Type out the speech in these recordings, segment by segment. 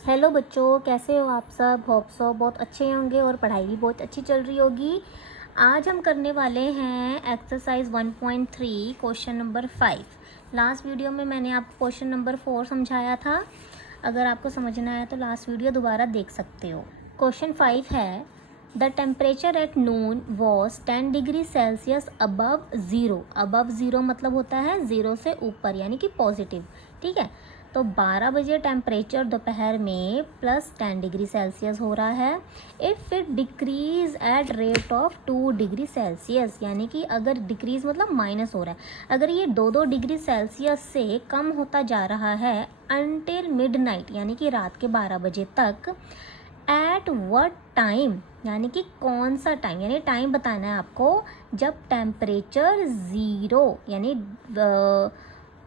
Hello बच्चों, कैसे हो आप सब। होप सो बहुत अच्छे होंगे और पढ़ाई भी बहुत अच्छी चल रही होगी। आज हम करने वाले हैं exercise 1.3 question number 5। Last video में मैंने आपको क्वेश्चन नंबर 4 समझाया था। अगर आपको समझना है तो लास्ट वीडियो दोबारा देख सकते हो। क्वेश्चन 5 है, the temperature at noon was 10 degree Celsius above zero. Above zero मतलब होता है ज़ीरो से ऊपर, यानी कि पॉजिटिव। ठीक है, तो 12 बजे टेम्परेचर दोपहर में +10 डिग्री सेल्सियस हो रहा है। If it decrease at rate of 2 degree Celsius, यानी कि अगर डिक्रीज मतलब माइनस हो रहा है, अगर ये 2 डिग्री सेल्सियस से कम होता जा रहा है अनटिल मिडनाइट, यानी कि रात के 12 बजे तक, एट व्हाट टाइम, यानी कि कौन सा टाइम, यानी टाइम बताना है आपको जब टेम्परेचर ज़ीरो, यानी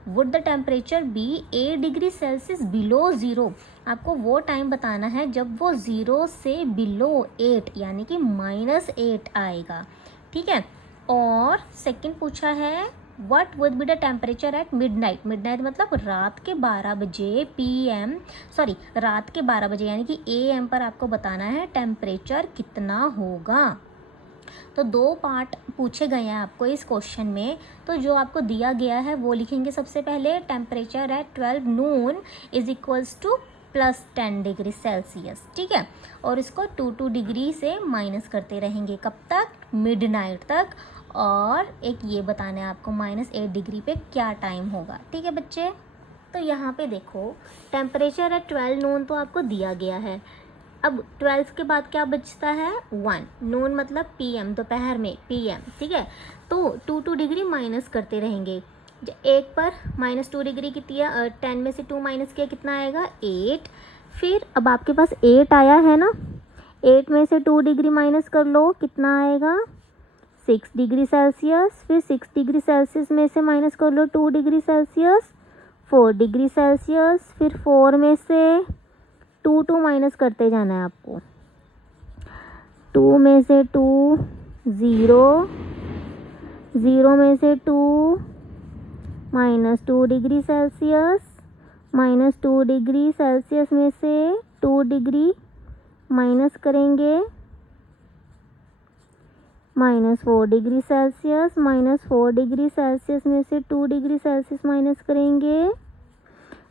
would the temperature be 8 degree Celsius below zero. आपको वो टाइम बताना है जब वो ज़ीरो से बिलो 8, यानी कि -8 आएगा। ठीक है, और सेकंड पूछा है what would be the temperature at midnight. Midnight मतलब रात के 12 बजे रात के 12 बजे यानी कि AM पर आपको बताना है टेम्परेचर कितना होगा। तो 2 पार्ट पूछे गए हैं आपको इस क्वेश्चन में। तो जो आपको दिया गया है वो लिखेंगे सबसे पहले, temperature at 12 noon is equals to +10 degree Celsius. ठीक है, और इसको 2 डिग्री से माइनस करते रहेंगे, कब तक, मिडनाइट तक। और एक ये बताना है आपको -8 डिग्री पे क्या टाइम होगा। ठीक है बच्चे, तो यहाँ पे देखो टेम्परेचर एट 12 नून तो आपको दिया गया है। अब 12 के बाद क्या बचता है, 1। नून मतलब PM, दोपहर में PM। ठीक है, तो 2 डिग्री माइनस करते रहेंगे। एक पर -2 डिग्री कितनी है, 10 में से 2 माइनस किया कितना आएगा, 8। फिर अब आपके पास 8 आया है ना, 8 में से 2 डिग्री माइनस कर लो, कितना आएगा, 6 डिग्री सेल्सियस। फिर 6 डिग्री सेल्सियस में से माइनस कर लो 2 डिग्री सेल्सियस, 4 डिग्री सेल्सियस। फिर 4 में से 2 माइनस करते जाना है आपको, 2 में से 2 0, 0 में से 2 -2 डिग्री सेल्सियस, -2 डिग्री सेल्सियस में से 2 डिग्री माइनस करेंगे, -4 डिग्री सेल्सियस, -4 डिग्री सेल्सियस में से 2 डिग्री सेल्सियस माइनस करेंगे,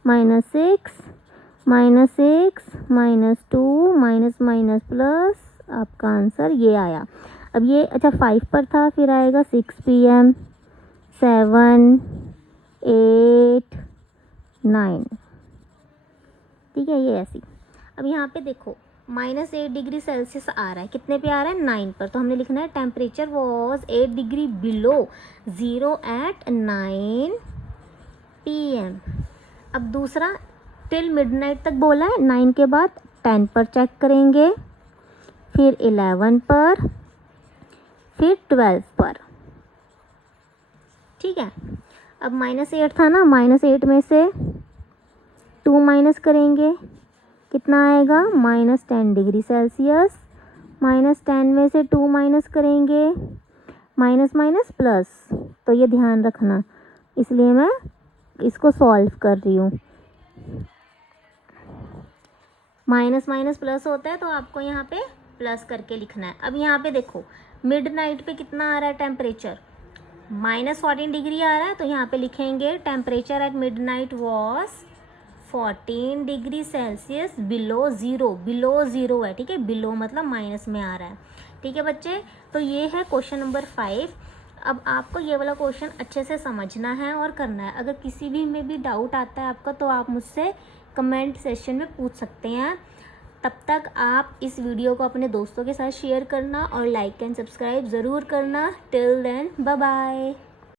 -6, -6, -2, माइनस माइनस प्लस, आपका आंसर ये आया। अब ये अच्छा 5 पर था, फिर आएगा 6 PM, 7, 8, 9। ठीक है, ये ऐसी। अब यहाँ पे देखो -8 डिग्री सेल्सियस आ रहा है, कितने पे आ रहा है, 9 पर। तो हमने लिखना है temperature was 8 degree below zero at 9 PM। अब दूसरा टिल मिडनाइट तक बोला है, 9 के बाद 10 पर चेक करेंगे, फिर 11 पर, फिर 12 पर। ठीक है, अब -8 था ना, -8 में से 2 माइनस करेंगे, कितना आएगा, -10 डिग्री सेल्सियस। -10 में से 2 माइनस करेंगे, माइनस माइनस प्लस, तो ये ध्यान रखना, इसलिए मैं इसको सॉल्व कर रही हूँ। माइनस माइनस प्लस होता है तो आपको यहाँ पे प्लस करके लिखना है। अब यहाँ पे देखो मिडनाइट पे कितना आ रहा है टेम्परेचर, -14 डिग्री आ रहा है। तो यहाँ पे लिखेंगे temperature at midnight was 14 degree Celsius below zero. Below zero है, ठीक है, बिलो मतलब माइनस में आ रहा है। ठीक है बच्चे, तो ये है क्वेश्चन नंबर 5। अब आपको ये वाला क्वेश्चन अच्छे से समझना है और करना है। अगर किसी भी में भी डाउट आता है आपका तो आप मुझसे कमेंट सेक्शन में पूछ सकते हैं। तब तक आप इस वीडियो को अपने दोस्तों के साथ शेयर करना और लाइक एंड सब्सक्राइब ज़रूर करना। Till then bye bye.